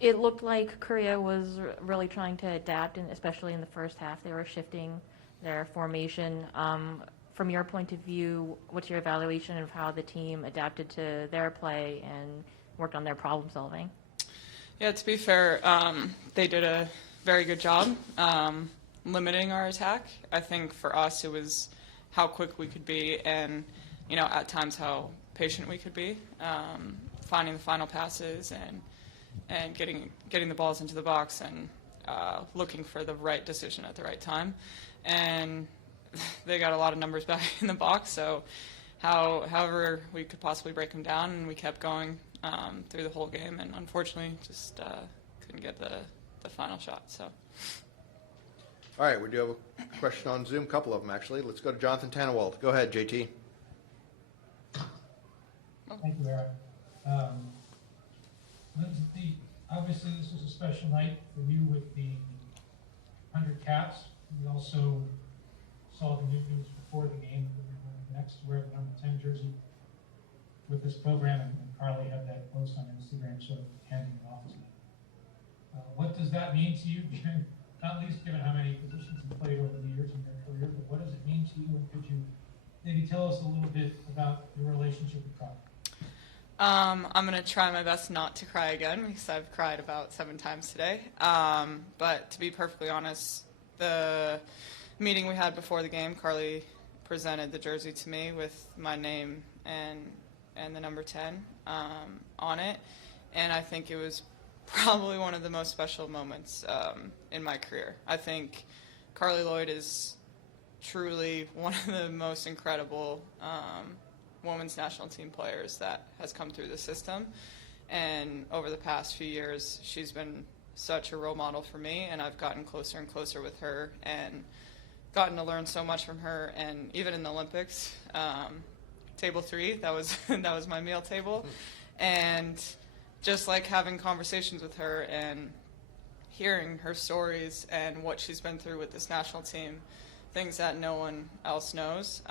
It looked like Korea was really trying to adapt, and especially in the first half, they were shifting their formation. From your point of view, what's your evaluation of how the team adapted to their play and worked on their problem solving? Yeah, to be fair, they did a very good job limiting our attack. I think for us it was how quick we could be and, at times how patient we could be, finding the final passes and getting the balls into the box and looking for the right decision at the right time. And they got a lot of numbers back in the box, so however we could possibly break them down, and we kept going through the whole game, and unfortunately just couldn't get the final shot. So. All right, we do have a question on Zoom, a couple of them actually. Let's go to Jonathan Tannewald. Go ahead, JT. Thank you, Eric. Lindsay, obviously this was a special night for you with the 100 caps. We also saw the news before the game that we were next to wear the number 10 jersey with this program, and Carly had that post on Instagram sort of handing it off to you. What does that mean to you, not least given how many positions you played over the years in your career, but what does it mean to you, and could you maybe tell us a little bit about your relationship with Carly? I'm going to try my best not to cry again because I've cried about 7 times today. But to be perfectly honest, the meeting we had before the game, Carly presented the jersey to me with my name and the number 10 on it. And I think it was probably one of the most special moments in my career. I think Carly Lloyd is truly one of the most incredible women's national team players that has come through the system. And over the past few years, she's been such a role model for me, and I've gotten closer and closer with her and gotten to learn so much from her. And even in the Olympics, table 3, that was that was my meal table. And just like having conversations with her and hearing her stories and what she's been through with this national team, things that no one else knows,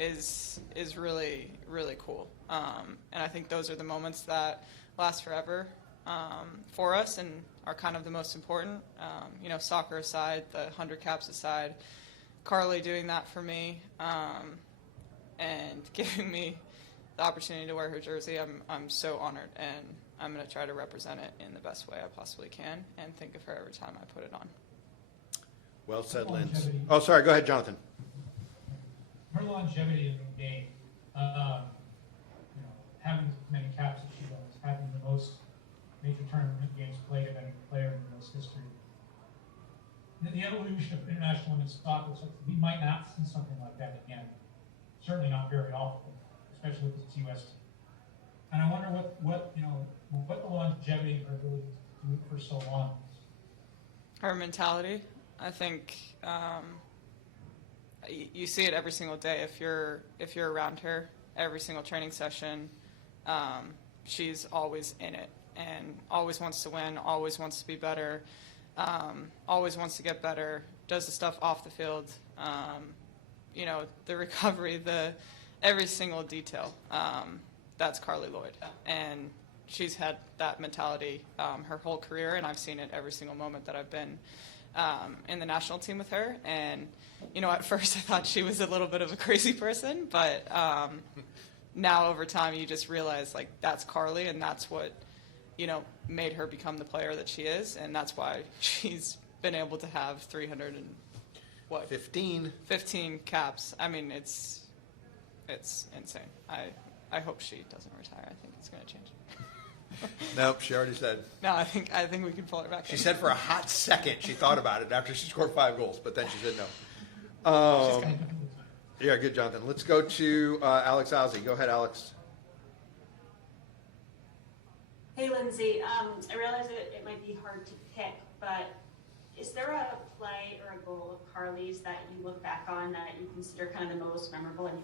is really, really cool. And I think those are the moments that last forever for us and are kind of the most important. Soccer aside, the 100 caps aside, Carly doing that for me and giving me the opportunity to wear her jersey, I'm so honored, and I'm going to try to represent it in the best way I possibly can and think of her every time I put it on. Well said, Lindsay. Oh, sorry. Go ahead, Jonathan. Her longevity in the game, having as many caps as she does, having the most major tournament games played of any player in U.S. history. The evolution of international women's soccer, we might not see something like that again. Certainly not very often, especially with this U.S. team. And I wonder what the longevity of her ability to do it for so long is. Her mentality, I think. You see it every single day. If you're around her, every single training session, she's always in it and always wants to win, always wants to be better, always wants to get better, does the stuff off the field, the recovery, every single detail. That's Carly Lloyd. And she's had that mentality her whole career, and I've seen it every single moment that I've been in the national team with her. And, at first I thought she was a little bit of a crazy person, but now over time you just realize, that's Carly, and that's what, made her become the player that she is, and that's why she's been able to have 15 caps. I mean, it's insane. I hope she doesn't retire. I think it's going to change. Nope, she already said. No, I think we can pull her back. She said for a hot second she thought about it after she scored 5 goals, but then she said no. Yeah, good, Jonathan. Let's go to Alex Ozzie. Go ahead, Alex. Hey, Lindsay. I realize it might be hard to pick, but is there a play or a goal of Carly's that you look back on that you consider kind of the most memorable, and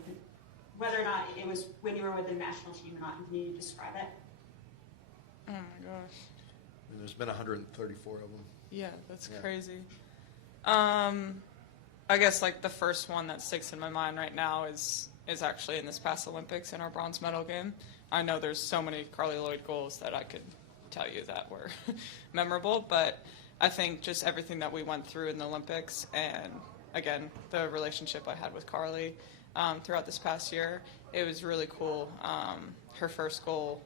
whether or not it was when you were with the national team or not, and can you describe it? Oh my gosh. I mean, there's been 134 of them. Yeah, that's crazy. I guess the first one that sticks in my mind right now is actually in this past Olympics in our bronze medal game. I know there's so many Carly Lloyd goals that I could tell you that were memorable, but I think just everything that we went through in the Olympics, and again, the relationship I had with Carly throughout this past year, it was really cool. Her first goal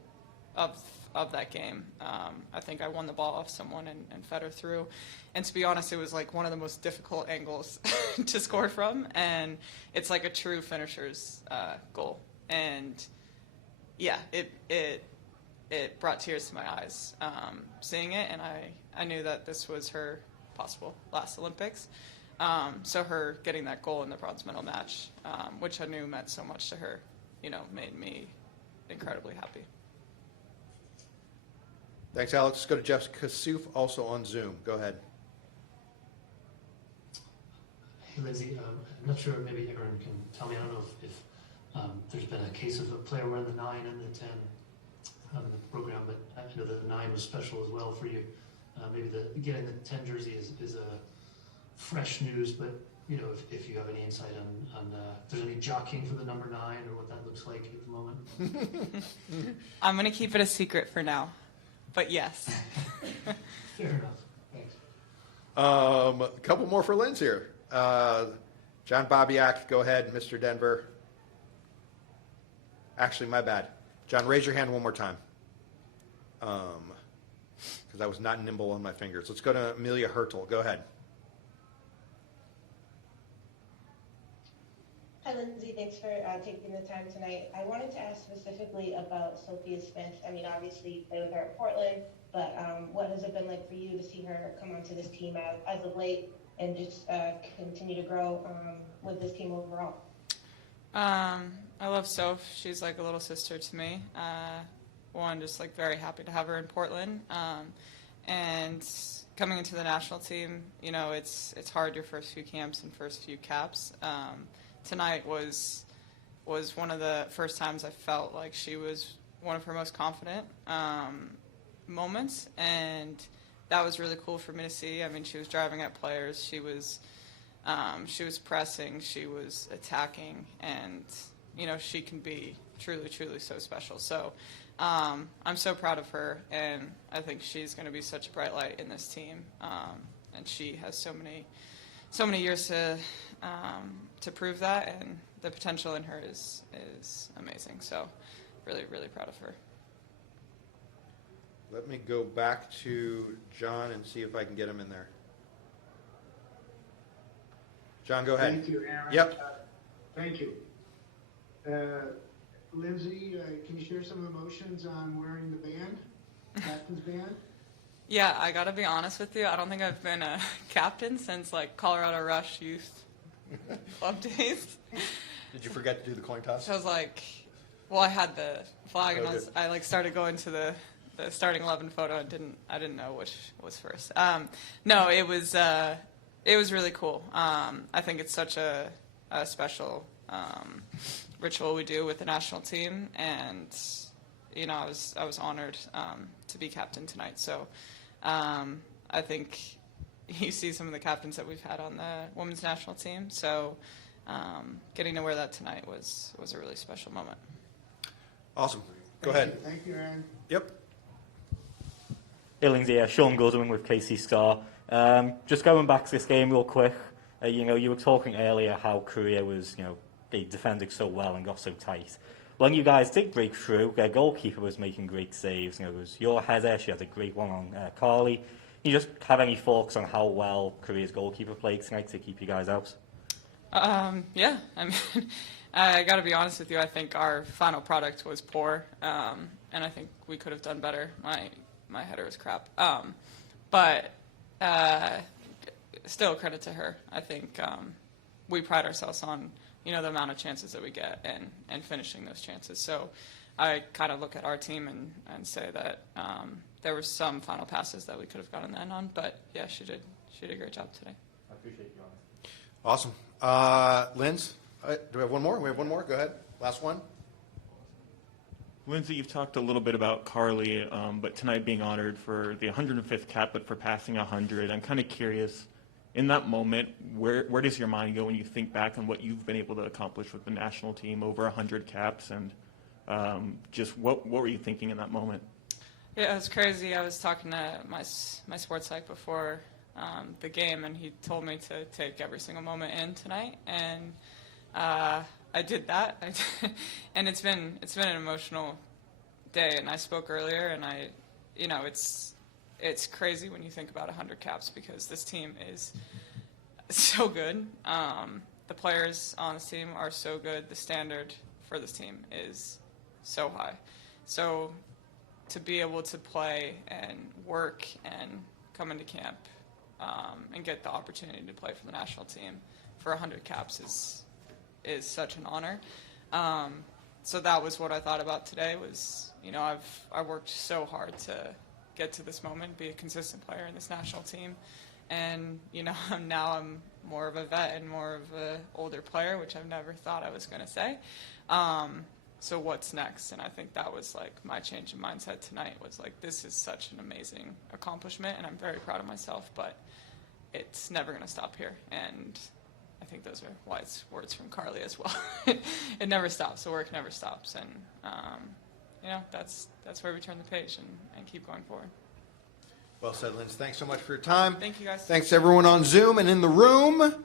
of that game, I think I won the ball off someone and fed her through. And to be honest, it was like one of the most difficult angles to score from, and it's like a true finisher's goal. And yeah, it brought tears to my eyes seeing it, and I knew that this was her possible last Olympics. So her getting that goal in the bronze medal match, which I knew meant so much to her, made me incredibly happy. Thanks, Alex. Let's go to Jeff Kassouf, also on Zoom. Go ahead. Hey, Lindsay. I'm not sure, maybe Aaron can tell me. I don't know if there's been a case of a player wearing the 9 and the 10 in the program, but I know the 9 was special as well for you. Maybe getting the 10 jersey is a fresh news, but if you have any insight on if there's any jockeying for the number 9 or what that looks like at the moment. I'm going to keep it a secret for now, but yes. Fair enough. Thanks. A couple more for Lindsay here. John Bobiak, go ahead, Mr. Denver. Actually, my bad. John, raise your hand one more time. Because I was not nimble on my fingers. Let's go to Amelia Hertel. Go ahead. Hi, Lindsay. Thanks for taking the time tonight. I wanted to ask specifically about Sophie Smith. I mean, obviously, you played with her at Portland, but what has it been like for you to see her come onto this team as of late and just continue to grow with this team overall? I love Soph. She's like a little sister to me. Just like very happy to have her in Portland. And coming into the national team, it's hard your first few camps and first few caps. Tonight was one of the first times I felt like she was one of her most confident moments, and that was really cool for me to see. I mean, she was driving at players. She was pressing. She was attacking, and she can be truly, truly so special. So I'm so proud of her, and I think she's going to be such a bright light in this team. And she has so many years to prove that, and the potential in her is amazing. So really, really proud of her. Let me go back to John and see if I can get him in there. John, go ahead. Thank you, Aaron. Yep. Thank you. Lindsay, can you share some emotions on wearing the band, captain's band? Yeah, I got to be honest with you. I don't think I've been a captain since like Colorado Rush Youth Club days. Did you forget to do the coin toss? So I was like, I had the flag, and I started going to the starting 11 photo and I didn't know which was first. No, it was really cool. I think it's such a special ritual we do with the national team, and I was honored to be captain tonight. So I think you see some of the captains that we've had on the women's national team. So getting to wear that tonight was a really special moment. Awesome. Go ahead. Thank you, Aaron. Yep. Hey, Lindsay. Sean Goodwin with KC Star. Just going back to this game real quick. You were talking earlier how Korea was, they defended so well and got so tight. When you guys did break through, their goalkeeper was making great saves. It was your header. She had a great one on Carly. You just have any thoughts on how well Korea's goalkeeper played tonight to keep you guys out? Yeah, I mean, I got to be honest with you. I think our final product was poor, and I think we could have done better. My header was crap, but still credit to her. I think we pride ourselves on the amount of chances that we get and finishing those chances. So I kind of look at our team and say that there were some final passes that we could have gotten the end on, but yeah, she did a great job today. I appreciate you. Awesome. Linz, do we have one more? We have one more. Go ahead. Last one. Lindsay, you've talked a little bit about Carly, but tonight being honored for the 105th cap, but for passing 100. I'm kind of curious, in that moment, where does your mind go when you think back on what you've been able to accomplish with the national team, over 100 caps, and just what were you thinking in that moment? Yeah, it was crazy. I was talking to my sports psych before the game, and he told me to take every single moment in tonight, and I did that. And it's been an emotional day. And I spoke earlier, and it's crazy when you think about 100 caps because this team is so good. The players on this team are so good. The standard for this team is so high. So to be able to play and work and come into camp and get the opportunity to play for the national team for 100 caps is such an honor. So that was what I thought about today was, I've worked so hard to get to this moment, be a consistent player in this national team. And, now I'm more of a vet and more of an older player, which I've never thought I was going to say. So what's next? And I think that was like my change in mindset tonight was like, this is such an amazing accomplishment and I'm very proud of myself, but it's never going to stop here. And I think those are wise words from Carly as well. It never stops. The work never stops. And, that's where we turn the page and keep going forward. Well said, Lindsay. Thanks so much for your time. Thank you, guys. Thanks, everyone on Zoom and in the room.